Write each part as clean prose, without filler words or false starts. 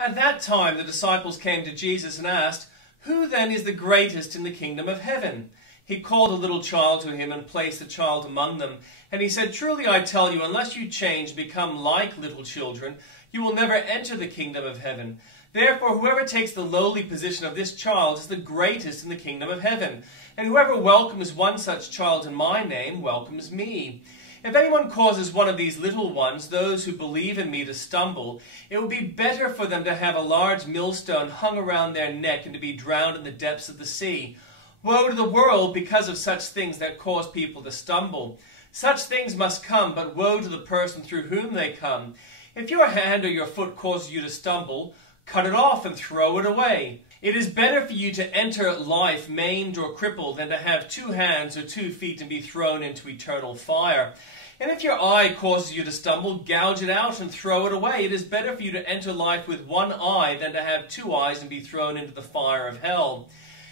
At that time the disciples came to Jesus and asked, "Who then is the greatest in the kingdom of heaven?" He called a little child to him and placed the child among them. And he said, "Truly I tell you, unless you change and become like little children, you will never enter the kingdom of heaven. Therefore whoever takes the lowly position of this child is the greatest in the kingdom of heaven. And whoever welcomes one such child in my name welcomes me. If anyone causes one of these little ones, those who believe in me, to stumble, it would be better for them to have a large millstone hung around their neck and to be drowned in the depths of the sea. Woe to the world because of such things that cause people to stumble. Such things must come, but woe to the person through whom they come. If your hand or your foot causes you to stumble, cut it off and throw it away. It is better for you to enter life maimed or crippled than to have 2 hands or 2 feet and be thrown into eternal fire. And if your eye causes you to stumble, gouge it out and throw it away. It is better for you to enter life with 1 eye than to have 2 eyes and be thrown into the fire of hell.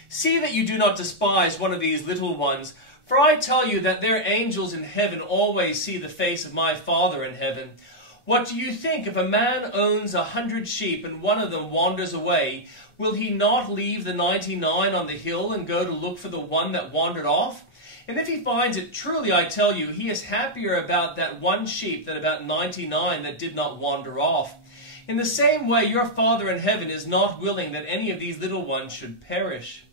See that you do not despise one of these little ones, for I tell you that their angels in heaven always see the face of my Father in heaven. What do you think? If a man owns 100 sheep and one of them wanders away, will he not leave the 99 on the hill and go to look for the one that wandered off? And if he finds it, truly I tell you, he is happier about that 1 sheep than about 99 that did not wander off. In the same way, your Father in heaven is not willing that any of these little ones should perish.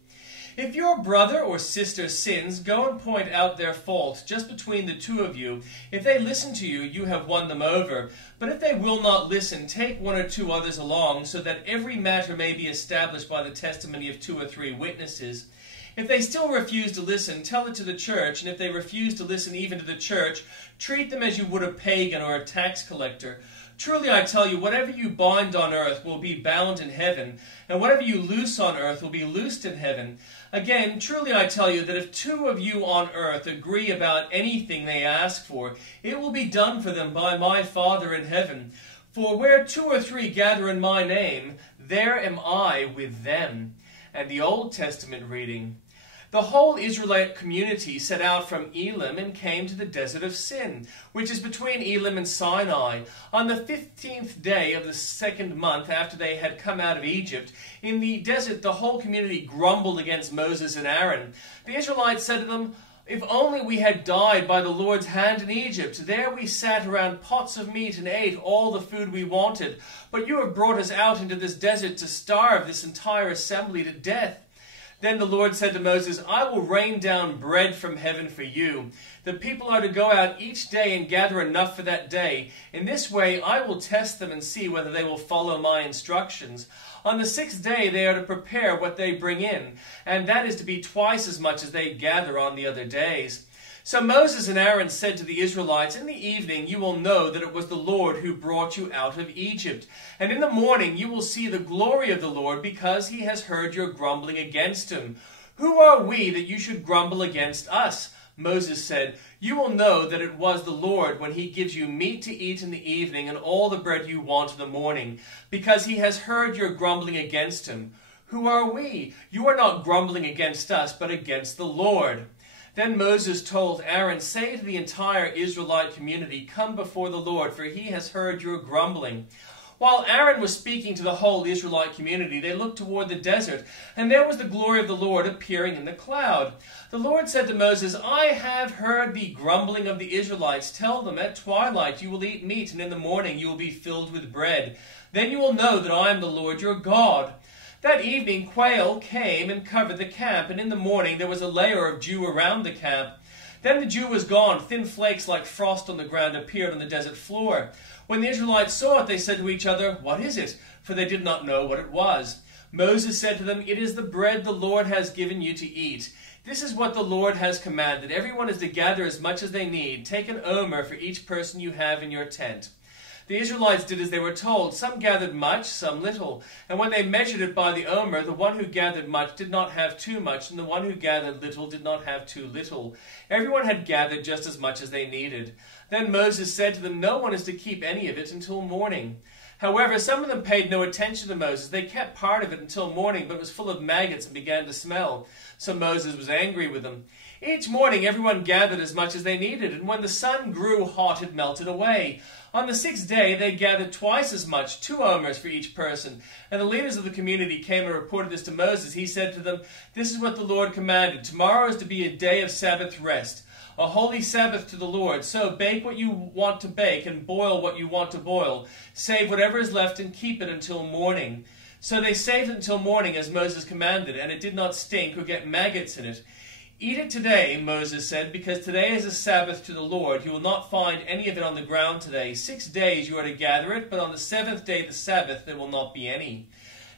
If your brother or sister sins, go and point out their fault just between the 2 of you. If they listen to you, you have won them over. But if they will not listen, take 1 or 2 others along, so that every matter may be established by the testimony of 2 or 3 witnesses. If they still refuse to listen, tell it to the church, and if they refuse to listen even to the church, treat them as you would a pagan or a tax collector. Truly I tell you, whatever you bind on earth will be bound in heaven, and whatever you loose on earth will be loosed in heaven. Again, truly I tell you that if 2 of you on earth agree about anything they ask for, it will be done for them by my Father in heaven. For where 2 or 3 gather in my name, there am I with them." And the Old Testament reading. The whole Israelite community set out from Elim and came to the desert of Sin, which is between Elim and Sinai. On the 15th day of the 2nd month after they had come out of Egypt, in the desert the whole community grumbled against Moses and Aaron. The Israelites said to them, "If only we had died by the Lord's hand in Egypt. There we sat around pots of meat and ate all the food we wanted. But you have brought us out into this desert to starve this entire assembly to death." Then the Lord said to Moses, "I will rain down bread from heaven for you. The people are to go out each day and gather enough for that day. In this way I will test them and see whether they will follow my instructions. On the 6th day they are to prepare what they bring in, and that is to be twice as much as they gather on the other days." So Moses and Aaron said to the Israelites, "In the evening you will know that it was the Lord who brought you out of Egypt. And in the morning you will see the glory of the Lord, because he has heard your grumbling against him. Who are we that you should grumble against us?" Moses said, "You will know that it was the Lord when he gives you meat to eat in the evening and all the bread you want in the morning, because he has heard your grumbling against him. Who are we? You are not grumbling against us, but against the Lord." Then Moses told Aaron, "Say to the entire Israelite community, 'Come before the Lord, for he has heard your grumbling.'" While Aaron was speaking to the whole Israelite community, they looked toward the desert, and there was the glory of the Lord appearing in the cloud. The Lord said to Moses, "I have heard the grumbling of the Israelites. Tell them, at twilight you will eat meat, and in the morning you will be filled with bread. Then you will know that I am the Lord your God." That evening quail came and covered the camp, and in the morning there was a layer of dew around the camp. Then the dew was gone. Thin flakes like frost on the ground appeared on the desert floor. When the Israelites saw it, they said to each other, "What is it?" For they did not know what it was. Moses said to them, "It is the bread the Lord has given you to eat. This is what the Lord has commanded. Everyone is to gather as much as they need. Take an omer for each person you have in your tent." The Israelites did as they were told. Some gathered much, some little. And when they measured it by the omer, the one who gathered much did not have too much, and the one who gathered little did not have too little. Everyone had gathered just as much as they needed. Then Moses said to them, "No one is to keep any of it until morning." However, some of them paid no attention to Moses. They kept part of it until morning, but it was full of maggots and began to smell. So Moses was angry with them. Each morning everyone gathered as much as they needed, and when the sun grew hot, it melted away. On the sixth day, they gathered twice as much, 2 omers for each person. And the leaders of the community came and reported this to Moses. He said to them, "This is what the Lord commanded. Tomorrow is to be a day of Sabbath rest, a holy Sabbath to the Lord. So bake what you want to bake and boil what you want to boil. Save whatever is left and keep it until morning." So they saved it until morning as Moses commanded, and it did not stink or get maggots in it. "Eat it today," Moses said, "because today is a Sabbath to the Lord. You will not find any of it on the ground today. 6 days you are to gather it, but on the 7th day, the Sabbath, there will not be any."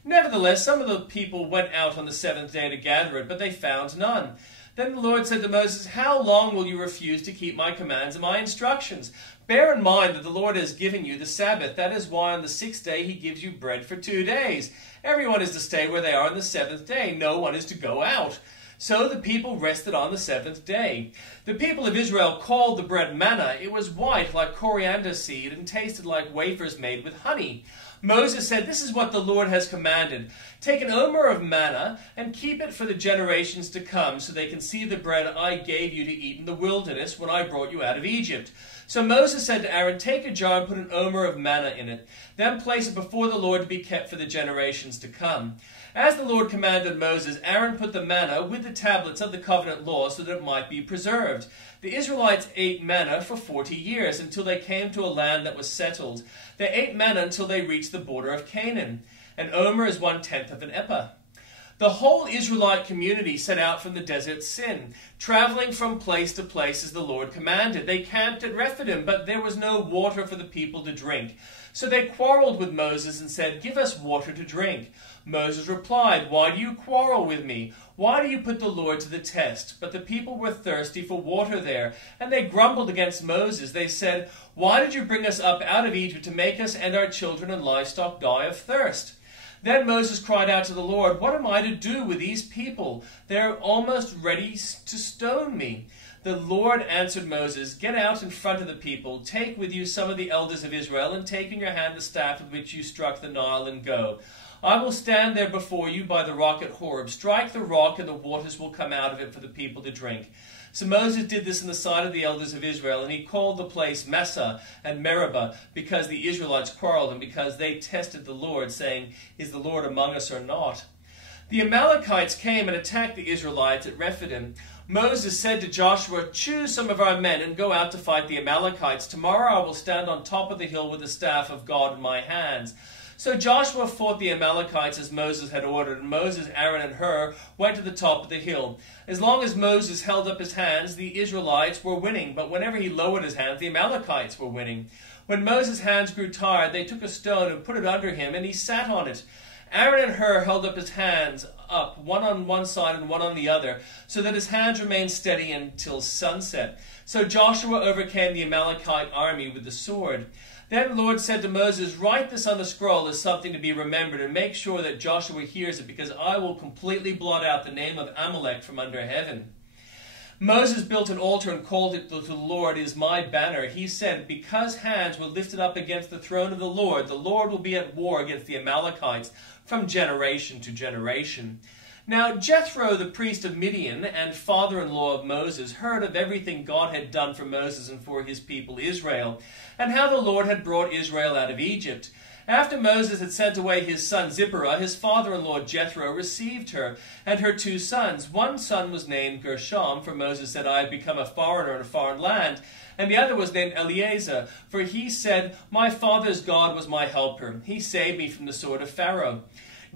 Nevertheless, some of the people went out on the 7th day to gather it, but they found none. Then the Lord said to Moses, "How long will you refuse to keep my commands and my instructions? Bear in mind that the Lord has given you the Sabbath. That is why on the 6th day he gives you bread for 2 days. Everyone is to stay where they are on the 7th day. No one is to go out." So the people rested on the 7th day. The people of Israel called the bread manna. It was white like coriander seed and tasted like wafers made with honey. Moses said, "This is what the Lord has commanded. Take an omer of manna and keep it for the generations to come, so they can see the bread I gave you to eat in the wilderness when I brought you out of Egypt." So Moses said to Aaron, "Take a jar and put an omer of manna in it. Then place it before the Lord to be kept for the generations to come." As the Lord commanded Moses, Aaron put the manna with the tablets of the covenant law so that it might be preserved. The Israelites ate manna for 40 years until they came to a land that was settled. They ate manna until they reached the border of Canaan. An omer is 1/10 of an ephah. The whole Israelite community set out from the desert Sin, traveling from place to place as the Lord commanded. They camped at Rephidim, but there was no water for the people to drink. So they quarreled with Moses and said, "Give us water to drink." Moses replied, "Why do you quarrel with me? Why do you put the Lord to the test?" But the people were thirsty for water there, and they grumbled against Moses. They said, "Why did you bring us up out of Egypt to make us and our children and livestock die of thirst?" Then Moses cried out to the Lord, "What am I to do with these people? They are almost ready to stone me." The Lord answered Moses, "Get out in front of the people, take with you some of the elders of Israel, and take in your hand the staff with which you struck the Nile, and go. I will stand there before you by the rock at Horeb. Strike the rock, and the waters will come out of it for the people to drink." So Moses did this in the sight of the elders of Israel, and he called the place Massah and Meribah, because the Israelites quarreled, and because they tested the Lord, saying, "Is the Lord among us or not?" The Amalekites came and attacked the Israelites at Rephidim. Moses said to Joshua, "Choose some of our men and go out to fight the Amalekites. Tomorrow I will stand on top of the hill with the staff of God in my hands." So Joshua fought the Amalekites as Moses had ordered, and Moses, Aaron, and Hur went to the top of the hill. As long as Moses held up his hands, the Israelites were winning, but whenever he lowered his hands, the Amalekites were winning. When Moses' hands grew tired, they took a stone and put it under him, and he sat on it. Aaron and Hur held up his hands up, one on one side and one on the other, so that his hands remained steady until sunset. So Joshua overcame the Amalekite army with the sword. Then the Lord said to Moses, "Write this on the scroll as something to be remembered, and make sure that Joshua hears it, because I will completely blot out the name of Amalek from under heaven." Moses built an altar and called it, "The Lord is my banner." He said, "Because hands were lifted up against the throne of the Lord will be at war against the Amalekites from generation to generation." Now Jethro, the priest of Midian and father-in-law of Moses, heard of everything God had done for Moses and for his people Israel, and how the Lord had brought Israel out of Egypt. After Moses had sent away his son Zipporah, his father-in-law Jethro received her and her 2 sons. One son was named Gershom, for Moses said, "I have become a foreigner in a foreign land." And the other was named Eleazar, for he said, "My father's God was my helper. He saved me from the sword of Pharaoh."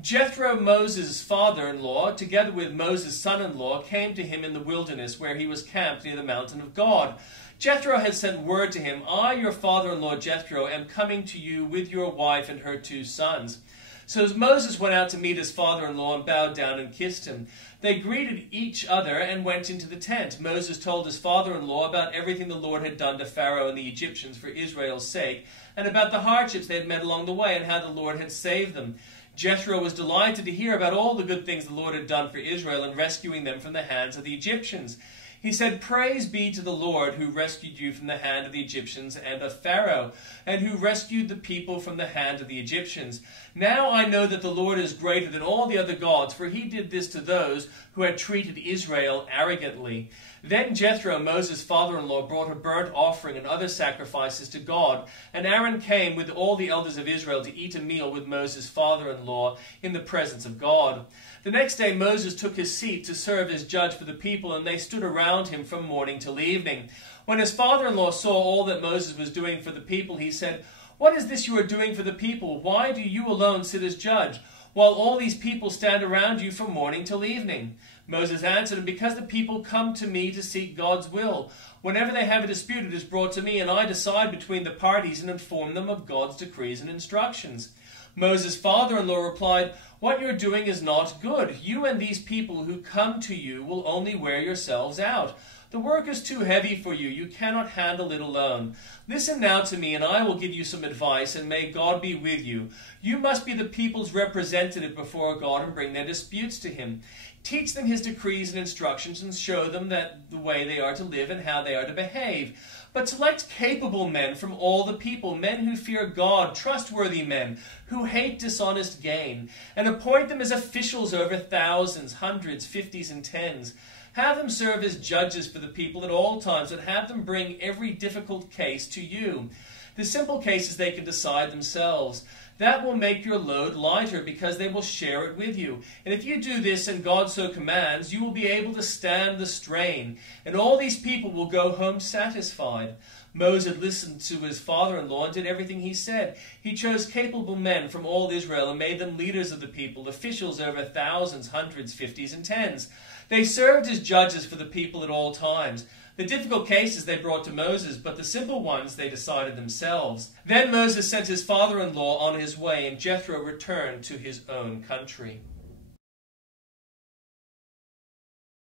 Jethro, Moses' father-in-law, together with Moses' son-in-law, came to him in the wilderness, where he was camped near the mountain of God. Jethro had sent word to him, "I, your father-in-law Jethro, am coming to you with your wife and her 2 sons." So as Moses went out to meet his father-in-law and bowed down and kissed him, they greeted each other and went into the tent. Moses told his father-in-law about everything the Lord had done to Pharaoh and the Egyptians for Israel's sake, and about the hardships they had met along the way and how the Lord had saved them. Jethro was delighted to hear about all the good things the Lord had done for Israel in rescuing them from the hands of the Egyptians. He said, "Praise be to the Lord who rescued you from the hand of the Egyptians and of Pharaoh, and who rescued the people from the hand of the Egyptians. Now I know that the Lord is greater than all the other gods, for he did this to those who had treated Israel arrogantly." Then Jethro, Moses' father-in-law, brought a burnt offering and other sacrifices to God, and Aaron came with all the elders of Israel to eat a meal with Moses' father-in-law in the presence of God. The next day Moses took his seat to serve as judge for the people, and they stood around him from morning till evening. When his father-in-law saw all that Moses was doing for the people, he said, "What is this you are doing for the people? Why do you alone sit as judge, while all these people stand around you from morning till evening?" Moses answered him, "Because the people come to me to seek God's will. Whenever they have a dispute, it is brought to me, and I decide between the parties and inform them of God's decrees and instructions." Moses' father-in-law replied, "What you're doing is not good. You and these people who come to you will only wear yourselves out. The work is too heavy for you. You cannot handle it alone. Listen now to me, and I will give you some advice, and may God be with you. You must be the people's representative before God and bring their disputes to him. Teach them his decrees and instructions, and show them that the way they are to live and how they are to behave. But select capable men from all the people, men who fear God, trustworthy men, who hate dishonest gain, and appoint them as officials over thousands, hundreds, fifties, and tens. Have them serve as judges for the people at all times, and have them bring every difficult case to you. The simple cases they can decide themselves. That will make your load lighter, because they will share it with you. And if you do this, and God so commands, you will be able to stand the strain, and all these people will go home satisfied." Moses listened to his father-in-law and did everything he said. He chose capable men from all Israel and made them leaders of the people, officials over thousands, hundreds, fifties, and tens. They served as judges for the people at all times. The difficult cases they brought to Moses, but the simple ones they decided themselves. Then Moses sent his father-in-law on his way, and Jethro returned to his own country.